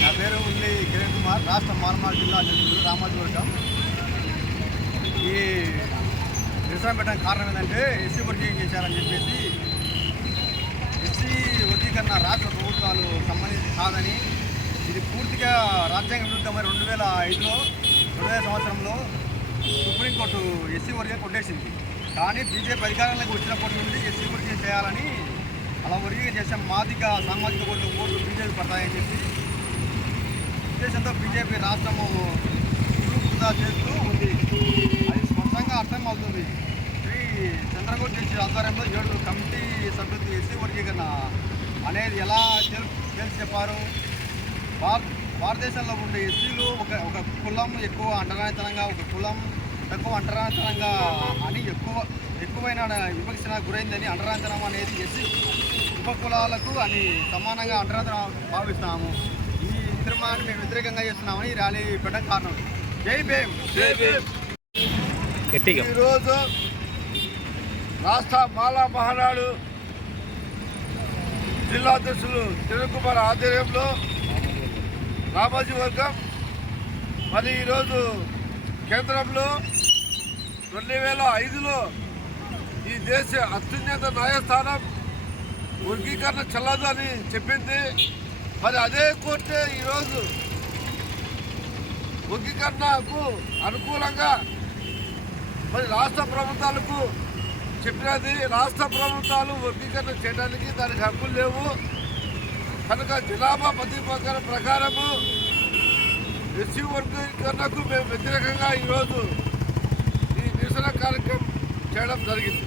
నా పేరు ఉంది కిరణ్ కుమార్ రాష్ట్ర మార్మార్ జిల్లా అధ్యక్షుడు రామాజీవర్గం ఈ నిరసన పెట్టడానికి కారణం ఏంటంటే ఎస్సీ వర్గీకరణ చేశారని చెప్పేసి ఎస్సీ వర్గీకరణ రాష్ట్ర ప్రభుత్వాలు సంబంధించి కాదని ఇది పూర్తిగా రాజ్యాంగ విరుద్ధమై రెండు వేల ఐదులో రెండు వేల సంవత్సరంలో సుప్రీంకోర్టు ఎస్సీ వర్గీకరణ కొట్టేసింది కానీ బీజేపీ అధికారంలోకి వచ్చినప్పటి నుండి ఎస్సీ వర్గీకరణ చేయాలని అలా వర్గీకరణ చేసే మాదిక సామాజిక వర్గం ఓట్లు బీజేపీ పడతాయని చెప్పి ఉద్దేశంతో బీజేపీ రాష్ట్రము వృధా చేస్తూ ఉంది. అది స్పష్టంగా అర్థమవుతుంది. శ్రీ చంద్రగౌడ్ చేసే ఆధ్వర్యంలో ఏడు కమిటీ సభ్యులు ఎస్సీ వర్గీకరణ అనేది ఎలా తెలిసి చెప్పారు? భారత భారతదేశంలో ఉండే ఎస్సీలు ఒక ఒక కులం ఎక్కువ అంటరానితనంగా ఒక కులం తక్కువ అంటరానితనంగా అని ఎక్కువ ఎక్కువైన వివక్షణ గురైందని అంటరానితనం అనేది ఎస్సీ ఉపకులాలకు అని సమానంగా అంటరానితనం భావిస్తాము. ఈ తీర్మానాన్ని మేము వ్యతిరేకంగా చేస్తున్నామని ఈ ర్యాలీ పెట్టడం కారణం. జై భీమ్! జై భీమ్. ఈరోజు రాష్ట్ర మాలా మహానాడు జిల్లా అధ్యక్షులు కిరణ్ కుమార్ ఆధ్వర్యంలో రామోజీ వర్గం. మరి ఈరోజు కేంద్రంలో రెండు వేల ఐదులో ఈ దేశ అత్యున్నత న్యాయస్థానం వర్గీకరణ చెల్లదని చెప్పింది. మరి అదే కోర్టే ఈరోజు వర్గీకరణకు అనుకూలంగా మరి రాష్ట్ర ప్రభుత్వాలకు చెప్పినది. రాష్ట్ర ప్రభుత్వాలు వర్గీకరణ చేయడానికి దానికి హక్కులు లేవు. కనుక జనాభా ప్రతిపాదన ప్రకారము ఎస్సీ వర్గీకరణకు మేము వ్యతిరేకంగా ఈరోజు ఈ నిరసన కార్యక్రమం చేయడం జరిగింది.